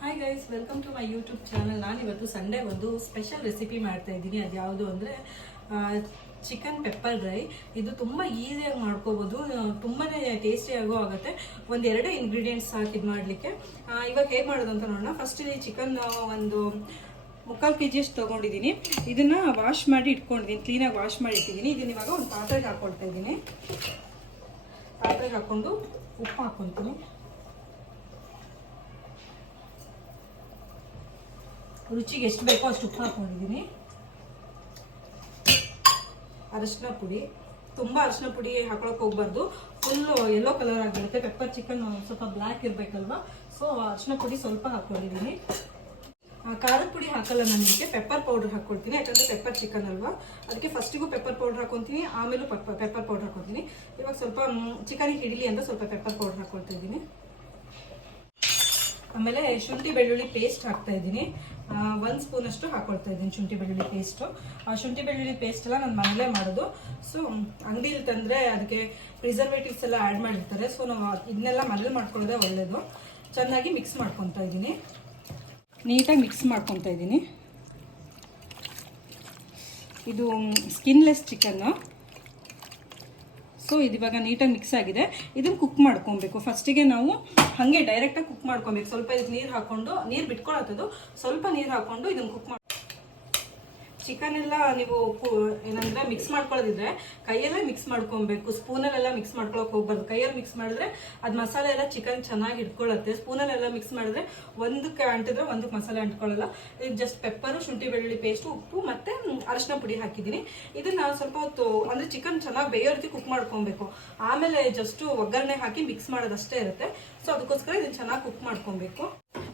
Hi guys welcome to my YouTube channel ನಾನಿವತ್ತು Sunday ಒಂದು special recipe ಮಾಡ್ತಾ ಇದ್ದೀನಿ. ಅದು ಯಾವುದು ಅಂದರೆ ಚಿಕನ್ ಪೆಪ್ಪರ್ ಡ್ರೈ ಇದು ತುಂಬ ಈಸಿಯಾಗಿ ಮಾಡ್ಕೋಬೋದು. ತುಂಬಾ ಟೇಸ್ಟಿಯಾಗೂ ಆಗುತ್ತೆ. ಒಂದೆರಡು ಇಂಗ್ರೀಡಿಯೆಂಟ್ಸ್ ಇದು ಮಾಡಲಿಕ್ಕೆ. ಇವಾಗ ಹೇಗೆ ಮಾಡೋದು ಅಂತ ನೋಡೋಣ. ಫಸ್ಟ್ ಈ ಚಿಕನ್ ಒಂದು ಮುಕ್ಕಾಲು ಕೆ ಜಿಯಷ್ಟು ತೊಗೊಂಡಿದ್ದೀನಿ. ಇದನ್ನು ವಾಶ್ ಮಾಡಿ ಇಟ್ಕೊಂಡಿದ್ದೀನಿ. ಕ್ಲೀನಾಗಿ ವಾಶ್ ಮಾಡಿ ಇಟ್ಟಿದ್ದೀನಿ. ಇದನ್ನ ಇವಾಗ ಒಂದು ಪಾತ್ರೆಗೆ ಹಾಕ್ಕೊಳ್ತಾ ಇದ್ದೀನಿ. ಪಾತ್ರೆಗೆ ಹಾಕ್ಕೊಂಡು ಉಪ್ಪು ಹಾಕೊಂತೀನಿ. ರುಚಿಗೆ ಎಷ್ಟು ಬೇಕೋ ಅಷ್ಟು ಉಪ್ಪು ಹಾಕೊಂಡಿದ್ದೀನಿ. ಅರಶಿನ ಪುಡಿ. ತುಂಬ ಅರಶಿನ ಪುಡಿ ಹಾಕೊಳಕ್ಕೆ ಹೋಗ್ಬಾರ್ದು. ಫುಲ್ಲು ಯೆಲ್ಲೋ ಕಲರ್ ಆಗಿರುತ್ತೆ. ಪೆಪ್ಪರ್ ಚಿಕನ್ ಸ್ವಲ್ಪ ಬ್ಲ್ಯಾಕ್ ಇರಬೇಕಲ್ವಾ? ಸೊ ಅರಶಿನ ಪುಡಿ ಸ್ವಲ್ಪ ಹಾಕೊಂಡಿದ್ದೀನಿ. ಖಾರದ ಪುಡಿ ಹಾಕಲ್ಲ ನಾನು ನಿಮಗೆ. ಪೆಪ್ಪರ್ ಪೌಡರ್ ಹಾಕ್ಕೊಳ್ತೀನಿ ಯಾಕಂದರೆ ಪೆಪ್ಪರ್ ಚಿಕನ್ ಅಲ್ವಾ? ಅದಕ್ಕೆ ಫಸ್ಟಿಗೂ ಪೆಪ್ಪರ್ ಪೌಡರ್ ಹಾಕೊತೀನಿ, ಆಮೇಲೂ ಪೆಪ್ಪರ್ ಪೌಡರ್ ಹಾಕೊತೀನಿ. ಇವಾಗ ಸ್ವಲ್ಪ ಚಿಕನಿಗೆ ಹಿಡಿಲಿ ಅಂತ ಸ್ವಲ್ಪ ಪೆಪ್ಪರ್ ಪೌಡರ್ ಹಾಕ್ಕೊಳ್ತಾ ಇದ್ದೀನಿ. ಆಮೇಲೆ ಶುಂಠಿ ಬೆಳ್ಳುಳ್ಳಿ ಪೇಸ್ಟ್ ಹಾಕ್ತಾ ಇದ್ದೀನಿ. ಒಂದು ಸ್ಪೂನ್ ಅಷ್ಟು ಹಾಕೊಳ್ತಾ ಇದ್ದೀನಿ ಶುಂಠಿ ಬೆಳ್ಳುಳ್ಳಿ ಪೇಸ್ಟು ಆ ಶುಂಠಿ ಬೆಳ್ಳುಳ್ಳಿ ಪೇಸ್ಟ್ ಎಲ್ಲ ನಾನು ಮನೇಲೇ ಮಾಡೋದು. ಸೊ ಅಂಗಡಿಲಿ ತಂದರೆ ಅದಕ್ಕೆ ಪ್ರಿಸರ್ವೇಟಿವ್ಸ್ ಎಲ್ಲ ಆ್ಯಡ್ ಮಾಡಿರ್ತಾರೆ. ಸೊ ನಾವು ಇದನ್ನೆಲ್ಲ ಮನೇಲಿ ಮಾಡ್ಕೊಳ್ಳೋದೇ ಒಳ್ಳೆಯದು ಚೆನ್ನಾಗಿ ಮಿಕ್ಸ್ ಮಾಡ್ಕೊತಾ ಇದ್ದೀನಿ. ನೀಟಾಗಿ ಮಿಕ್ಸ್ ಮಾಡ್ಕೊತಾ ಇದ್ದೀನಿ. ಇದು ಸ್ಕಿನ್ಲೆಸ್ ಚಿಕನ್ನು. ಸೊ, ಇದು ಇವಾಗ ನೀಟಾಗಿ ಮಿಕ್ಸ್ ಆಗಿದೆ. ಇದನ್ನು ಕುಕ್ ಮಾಡ್ಕೊಬೇಕು. ಫಸ್ಟಿಗೆ ನಾವು ಹಾಗೆ ಡೈರೆಕ್ಟಾಗಿ ಕುಕ್ ಮಾಡ್ಕೊಬೇಕು. ಸ್ವಲ್ಪ ಇದಕ್ಕೆ ನೀರು ಹಾಕೊಂಡು, ನೀರು ಬಿಟ್ಕೊಳತ್ತದು. ಸ್ವಲ್ಪ ನೀರು ಹಾಕೊಂಡು ಇದನ್ನು ಕುಕ್ ಮಾಡಿ ಚಿಕನ್ ಎಲ್ಲ ನೀವು ಏನಂದ್ರೆ ಮಿಕ್ಸ್ ಮಾಡ್ಕೊಳ್ಳೋದಿದ್ರೆ ಕೈಯಲ್ಲೇ ಮಿಕ್ಸ್ ಮಾಡ್ಕೊಬೇಕು. ಸ್ಪೂನಲ್ಲೆಲ್ಲ ಮಿಕ್ಸ್ ಮಾಡ್ಕೊಳಕ್ ಹೋಗ್ಬಾರ್ದು. ಕೈಯಲ್ಲಿ ಮಿಕ್ಸ್ ಮಾಡಿದ್ರೆ ಅದು ಮಸಾಲೆ ಎಲ್ಲ ಚಿಕನ್ ಚೆನ್ನಾಗಿ ಹಿಡ್ಕೊಳ್ಳುತ್ತೆ ಸ್ಪೂನಲ್ಲೆಲ್ಲ ಮಿಕ್ಸ್ ಮಾಡಿದ್ರೆ ಒಂದಕ್ಕೆ ಅಂಟಿದ್ರೆ ಒಂದಕ್ಕೆ ಮಸಾಲೆ ಅಂಟ್ಕೊಳ್ಳಲ್ಲ. ಇದು ಜಸ್ಟ್ ಪೆಪ್ಪರು ಶುಂಠಿ, ಬೆಳ್ಳುಳ್ಳಿ ಪೇಸ್ಟ್ ಉಪ್ಪು ಮತ್ತೆ ಅರಶಿನ ಅರಿಶಿನ ಪುಡಿ ಹಾಕಿದ್ದೀನಿ. ಇದನ್ನ ಸ್ವಲ್ಪ ಹೊತ್ತು ಅಂದ್ರೆ ಚಿಕನ್ ಚೆನ್ನಾಗಿ ಬೇಯೋ ರೀತಿ ಕುಕ್ ಮಾಡ್ಕೊಬೇಕು. ಆಮೇಲೆ ಜಸ್ಟ್ ಒಗ್ಗರಣೆ ಹಾಕಿ ಮಿಕ್ಸ್ ಮಾಡೋದಷ್ಟೇ ಇರುತ್ತೆ. ಸೊ ಅದಕ್ಕೋಸ್ಕರ ಇದನ್ನ ಚೆನ್ನಾಗಿ ಕುಕ್ ಮಾಡ್ಕೊಬೇಕು.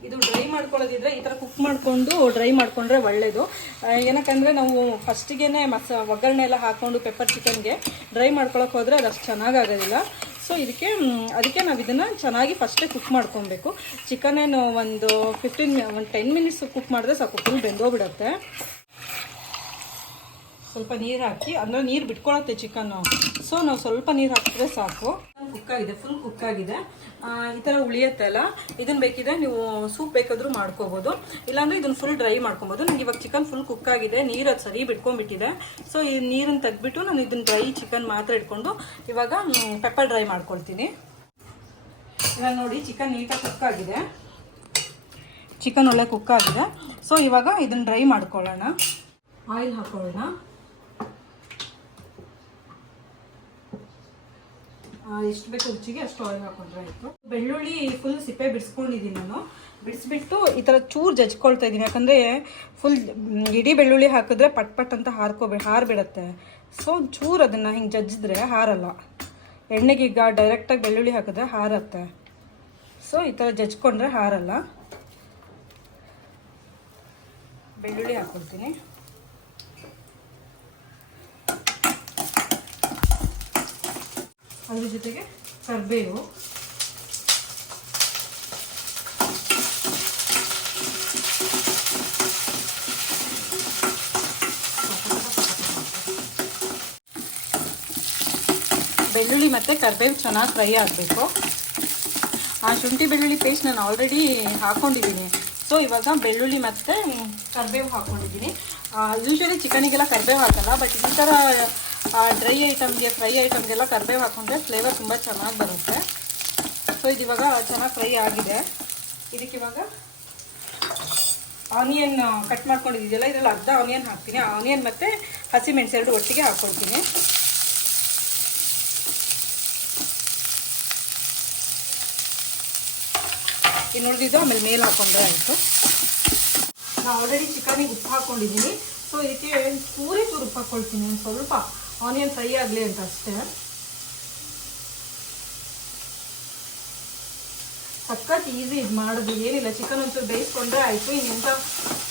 ಇದು ಡ್ರೈ ಮಾಡ್ಕೊಳ್ಳೋದಿದ್ರೆ ಈ ಥರ ಕುಕ್ ಮಾಡಿಕೊಂಡು ಡ್ರೈ ಮಾಡ್ಕೊಂಡ್ರೆ ಒಳ್ಳೇದು. ಏನಕ್ಕಂದರೆ ನಾವು ಫಸ್ಟಿಗೆ ಮಸ, ಒಗ್ಗರಣೆ ಎಲ್ಲ ಹಾಕೊಂಡು ಪೆಪ್ಪರ್ ಚಿಕನ್ಗೆ ಡ್ರೈ ಮಾಡ್ಕೊಳಕ್ಕೆ ಹೋದರೆ ಅದು ಅಷ್ಟು ಚೆನ್ನಾಗಾಗೋದಿಲ್ಲ. ಸೊ ಇದಕ್ಕೆ ಅದಕ್ಕೆ ನಾವು ಇದನ್ನು ಚೆನ್ನಾಗಿ ಫಸ್ಟೇ ಕುಕ್ ಮಾಡ್ಕೊಬೇಕು ಏನು ಒಂದು ಫಿಫ್ಟೀನ್ ಒಂದು ಟೆನ್ ಮಿನಿಟ್ಸ್ ಕುಕ್ ಮಾಡಿದ್ರೆ ಸಾಕು ಫುಲ್ ಬೆಂದೋಗ್ಬಿಡತ್ತೆ. ಸ್ವಲ್ಪ ನೀರು ಹಾಕಿ, ಅಂದ್ರೆ ನೀರು ಬಿಟ್ಕೊಳತ್ತೆ ಚಿಕನ್ನು ಸೊ ನಾವು ಸ್ವಲ್ಪ ನೀರು ಹಾಕಿದ್ರೆ ಸಾಕು. ಕುಕ್ ಆಗಿದೆ ಫುಲ್ ಕುಕ್ ಆಗಿದೆ. ಈ ಥರ ಉಳಿಯತ್ತಲ್ಲ ಇದನ್ನು ಬೇಕಿದ್ರೆ ನೀವು ಸೂಪ್ ಬೇಕಾದರೂ ಮಾಡ್ಕೋಬೋದು. ಇಲ್ಲಾಂದರೆ ಇದನ್ನು ಫುಲ್ ಡ್ರೈ ಮಾಡ್ಕೊಬೋದು. ನನಗೆ ಇವಾಗ ಚಿಕನ್ ಫುಲ್ ಕುಕ್ ಆಗಿದೆ. ನೀರು ಅದು ಸರಿ ಬಿಟ್ಕೊಂಡ್ಬಿಟ್ಟಿದೆ. ಸೊ ಈ ನೀರನ್ನು ತೆಗೆದ್ಬಿಟ್ಟು ನಾನು ಇದನ್ನು ಡ್ರೈ ಚಿಕನ್ ಮಾತ್ರ ಇಟ್ಕೊಂಡು ಇವಾಗ ಪೆಪ್ಪರ್ ಡ್ರೈ ಮಾಡ್ಕೊಳ್ತೀನಿ. ಇವಾಗ ನೋಡಿ ಚಿಕನ್ ನೀಟಾಗಿ ಕುಕ್ ಆಗಿದೆ. ಚಿಕನ್ ಒಳ್ಳೆ ಕುಕ್ ಆಗಿದೆ. ಸೊ ಇವಾಗ ಇದನ್ನು ಡ್ರೈ ಮಾಡ್ಕೊಳ್ಳೋಣ. ಆಯಿಲ್ ಹಾಕೊಳ್ಳೋಣ. ಎಷ್ಟು ಬೇಕು ರುಚಿಗೆ ಅಷ್ಟು ಆಯಿಲ್ ಹಾಕೊಂಡ್ರೆ ಆಯಿತು. ಬೆಳ್ಳುಳ್ಳಿ ಫುಲ್ ಸಿಪ್ಪೆ ಬಿಡಿಸ್ಕೊಂಡಿದ್ದೀನಿ ನಾನು. ಬಿಡಿಸ್ಬಿಟ್ಟು ಈ ಥರ ಚೂರು ಜಜ್ಕೊಳ್ತಾ ಇದ್ದೀನಿ ಯಾಕಂದರೆ ಫುಲ್ ಇಡೀ ಬೆಳ್ಳುಳ್ಳಿ ಹಾಕಿದ್ರೆ ಪಟ್ ಪಟ್ ಅಂತ ಹಾರ್ಕೋಬೇ ಹಾರ್ಬಿಡತ್ತೆ. ಸೊ ಚೂರು ಅದನ್ನು ಹಿಂಗೆ ಜಜ್ಜಿದ್ರೆ ಹಾರಲ್ಲ. ಎಣ್ಣೆಗೆ ಈಗ ಡೈರೆಕ್ಟಾಗಿ ಬೆಳ್ಳುಳ್ಳಿ ಹಾಕಿದ್ರೆ ಹಾರತ್ತೆ. ಸೊ ಈ ಥರ ಜಜ್ಕೊಂಡ್ರೆ ಹಾರಲ್ಲ. ಬೆಳ್ಳುಳ್ಳಿ ಹಾಕ್ಕೊಳ್ತೀನಿ ಅದ್ರ ಜೊತೆಗೆ ಕರಿಬೇವು. ಬೆಳ್ಳುಳ್ಳಿ ಮತ್ತು ಕರಿಬೇವು ಚೆನ್ನಾಗಿ ಫ್ರೈ ಆಗಬೇಕು. ಆ ಶುಂಠಿ ಬೆಳ್ಳುಳ್ಳಿ ಪೇಸ್ಟ್ ನಾನು ಆಲ್ರೆಡಿ ಹಾಕ್ಕೊಂಡಿದ್ದೀನಿ ಸೊ ಇವಾಗ ಬೆಳ್ಳುಳ್ಳಿ ಮತ್ತು ಕರಿಬೇವು ಹಾಕ್ಕೊಂಡಿದ್ದೀನಿ ಯೂಶ್ವಲಿ ಚಿಕನಿಗೆಲ್ಲ ಕರಿಬೇವು ಹಾಕಲ್ಲ ಬಟ್ ಈ ಥರ ಡ್ರೈ ಐಟಮ್ಗೆ ಫ್ರೈ ಐಟಮ್ಗೆಲ್ಲ ಕರಿಬೇವು ಹಾಕೊಂಡ್ರೆ ಫ್ಲೇವರ್ ತುಂಬ ಚೆನ್ನಾಗಿ ಬರುತ್ತೆ. ಸೊ ಇದು ಇವಾಗ ಚೆನ್ನಾಗಿ ಫ್ರೈ ಆಗಿದೆ. ಇದಕ್ಕೆ ಇವಾಗ ಆನಿಯನ್ ಕಟ್ ಮಾಡ್ಕೊಂಡಿದ್ದೀಯಲ್ಲ ಇದರಲ್ಲಿ ಅರ್ಧ ಆನಿಯನ್ ಹಾಕ್ತೀನಿ. ಆನಿಯನ್ ಮತ್ತು ಹಸಿಮೆಣಸು ಎರಡು ಒಟ್ಟಿಗೆ ಹಾಕ್ಕೊಳ್ತೀನಿ ಇನ್ನು ಉಳಿದಿದ್ದು ಆಮೇಲೆ ಮೇಲೆ ಹಾಕೊಂಡ್ರೆ ಆಯಿತು. ನಾನು ಆಲ್ರೆಡಿ ಚಿಕನಿಗೆ ಉಪ್ಪು ಹಾಕ್ಕೊಂಡಿದ್ದೀನಿ ಸೊ ಇದಕ್ಕೆ ಪೂರಿ ಚೂರು ಹಾಕ್ಕೊಳ್ತೀನಿ ಸ್ವಲ್ಪ ಆನಿಯನ್ ಫ್ರೈ ಆಗಲಿ ಅಂತ ಅಷ್ಟೇ. ಸಖತ್ ಈಸಿ ಇದು ಮಾಡೋದು. ಏನಿಲ್ಲ ಚಿಕನ್ ಒಂಚೂರು ಬೇಯಿಸ್ಕೊಂಡ್ರೆ ಆಯಿತು. ಇನ್ನು ಎಂಥ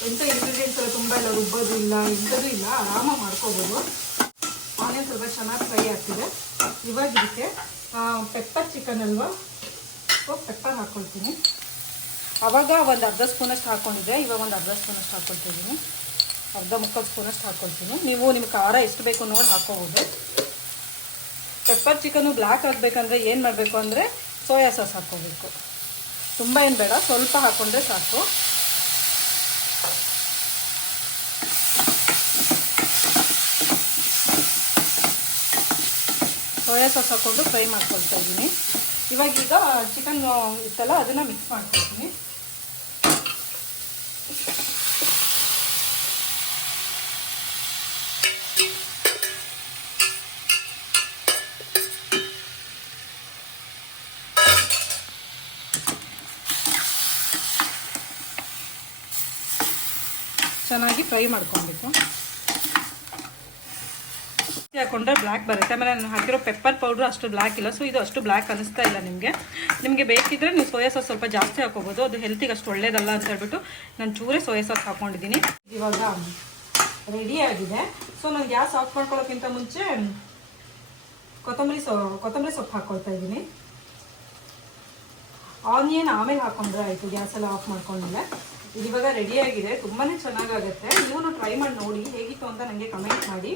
ಎಂಥ ಇಂಗ್ರೀಡಿಯೆಂಟ್ಸ್ ಎಲ್ಲ ತುಂಬ ಇಲ್ಲ ರುಬ್ಬೋದು ಇಲ್ಲ ಇಂಥದ್ದು ಇಲ್ಲ ಆರಾಮಾಗಿ ಮಾಡ್ಕೋಬೋದು. ಆನಿಯನ್ ಸ್ವಲ್ಪ ಚೆನ್ನಾಗಿ ಫ್ರೈ ಆಗ್ತಿದೆ. ಇವಾಗ ಇದಕ್ಕೆ ಪೆಪ್ಪರ್ ಚಿಕನ್ ಅಲ್ವಾ? ಸೊ ಪೆಪ್ಪರ್ ಹಾಕ್ಕೊಳ್ತೀನಿ ಅವಾಗ ಒಂದು ಅರ್ಧ ಸ್ಪೂನಷ್ಟು ಹಾಕ್ಕೊಂಡಿದ್ದೆ ಇವಾಗ ಒಂದು ಅರ್ಧ ಸ್ಪೂನಷ್ಟು ಹಾಕ್ಕೊಳ್ತಿದ್ದೀನಿ ಅರ್ಧ ಮುಕ್ಕಲ್ ಸ್ಪೂನಷ್ಟು ಹಾಕ್ಕೊಳ್ತೀನಿ ನೀವು ನಿಮ್ಗೆ ಖಾರ ಎಷ್ಟು ಬೇಕು ನೋಡಿ ಹಾಕ್ಕೋಬೋದು ಪೆಪ್ಪರ್ ಚಿಕನ್ನು ಬ್ಲ್ಯಾಕ್ ಆಗಬೇಕಂದ್ರೆ ಏನು ಮಾಡಬೇಕು ಅಂದರೆ ಸೋಯಾ ಸಾಸ್ ಹಾಕ್ಕೋಬೇಕು. ತುಂಬ ಏನು ಬೇಡ, ಸ್ವಲ್ಪ ಹಾಕ್ಕೊಂಡ್ರೆ ಸಾಕು. ಸೋಯಾ ಸಾಸ್ ಹಾಕ್ಕೊಂಡು ಫ್ರೈ ಮಾಡ್ಕೊಳ್ತಾ ಇದ್ದೀನಿ. ಇವಾಗ ಈಗ ಚಿಕನ್ ಇತ್ತಲ್ಲ, ಅದನ್ನು ಮಿಕ್ಸ್ ಮಾಡ್ಕೊಳ್ತೀನಿ. ಚೆನ್ನಾಗಿ ಫ್ರೈ ಮಾಡ್ಕೊಬೇಕು. ಹಾಕೊಂಡ್ರೆ ಬ್ಲ್ಯಾಕ್ ಬರುತ್ತೆ. ಆಮೇಲೆ ನಾನು ಹಾಕಿರೋ ಪೆಪ್ಪರ್ ಪೌಡ್ರ್ ಅಷ್ಟು ಬ್ಲ್ಯಾಕ್ ಇಲ್ಲ. ಸೊ ಇದು ಅಷ್ಟು ಬ್ಲ್ಯಾಕ್ ಅನಿಸ್ತಾ ಇಲ್ಲ ನಿಮಗೆ. ನಿಮಗೆ ಬೇಕಿದ್ರೆ ನೀವು ಸೋಯಾ ಸಾಸ್ ಸ್ವಲ್ಪ ಜಾಸ್ತಿ ಹಾಕೋಬೋದು ಅದು ಹೆಲ್ತಿಗೆ ಅಷ್ಟು ಒಳ್ಳೇದಲ್ಲ ಅಂತ ಹೇಳ್ಬಿಟ್ಟು ನಾನು ಚೂರೇ ಸೋಯಾ ಸಾಸ್ ಹಾಕೊಂಡಿದ್ದೀನಿ. ಇವಾಗ ರೆಡಿ ಆಗಿದೆ. ಸೊ ನಾನು ಗ್ಯಾಸ್ ಆಫ್ ಮಾಡ್ಕೊಳ್ಳೋಕ್ಕಿಂತ ಮುಂಚೆ ಕೊತ್ತಂಬರಿ ಸೊ, ಕೊತ್ತಂಬರಿ ಸೊಪ್ಪು ಹಾಕ್ಕೊಳ್ತಾ ಇದ್ದೀನಿ. ಆನಿಯನ್ ಆಮೇಲೆ ಹಾಕೊಂಡ್ರೆ ಆಯಿತು. ಗ್ಯಾಸೆಲ್ಲ ಆಫ್ ಮಾಡ್ಕೊಂಡ್ಮೇಲೆ. ಇದು ಇವಾಗ ರೆಡಿ ಆಗಿದೆ. ತುಂಬಾ ಚೆನ್ನಾಗಾಗುತ್ತೆ. ನೀವು ಟ್ರೈ ಮಾಡಿ ನೋಡಿ, ಹೇಗಿತ್ತು ಅಂತ ನನಗೆ ಕಮೆಂಟ್ ಮಾಡಿ.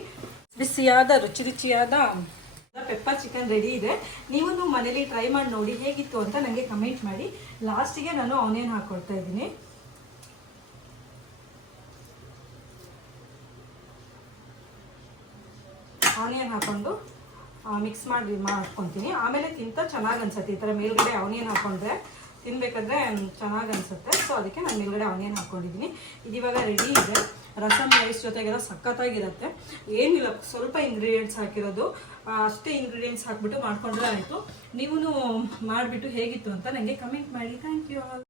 ಬಿಸಿಯಾದ ರುಚಿ ರುಚಿಯಾದ ಪೆಪ್ಪರ್ ಚಿಕನ್ ರೆಡಿ ಇದೆ. ನೀವು ಮನೇಲಿ ಟ್ರೈ ಮಾಡಿ ನೋಡಿ, ಹೇಗಿತ್ತು ಅಂತ ನನಗೆ ಕಮೆಂಟ್ ಮಾಡಿ. ಲಾಸ್ಟಿಗೆ ನಾನು ಆನಿಯನ್ ಹಾಕ್ಕೊಳ್ತಾ ಇದ್ದೀನಿ. ಆನಿಯನ್ ಹಾಕೊಂಡು ಮಿಕ್ಸ್ ಮಾಡಿ, ಮಾಡ್ಕೊತೀನಿ. ಆಮೇಲೆ ತಿಂತ ಚೆನ್ನಾಗಿ ಅನ್ಸುತ್ತೆ ಈ ಥರ ಮೇಲ್ಗಡೆ ಆನಿಯನ್ ಹಾಕೊಂಡ್ರೆ. ತಿನ್ಬೇಕಾದ್ರೆ ಚೆನ್ನಾಗಿ ಅನ್ಸುತ್ತೆ. ಸೊ ಅದಕ್ಕೆ ನಾನು ಮೇಲ್ಗಡೆ ಆನಿಯನ್ ಹಾಕ್ಕೊಂಡಿದ್ದೀನಿ ಇದು ಇವಾಗ ರೆಡಿ ಇದೆ. ರಸಮ್ ರೈಸ್ ಜೊತೆಗೆಲ್ಲ ಸಖತ್ತಾಗಿರುತ್ತೆ. ಏನಿಲ್ಲ, ಸ್ವಲ್ಪ ಇಂಗ್ರೀಡಿಯೆಂಟ್ಸ್ ಹಾಕಿರೋದು. ಅಷ್ಟೇ ಇಂಗ್ರೀಡಿಯೆಂಟ್ಸ್ ಹಾಕ್ಬಿಟ್ಟು ಮಾಡ್ಕೊಂಡ್ರೆ ಆಯಿತು. ನೀವು ಮಾಡಿಬಿಟ್ಟು ಹೇಗಿತ್ತು ಅಂತ ನನಗೆ ಕಮೆಂಟ್ ಮಾಡಿ. Thank you all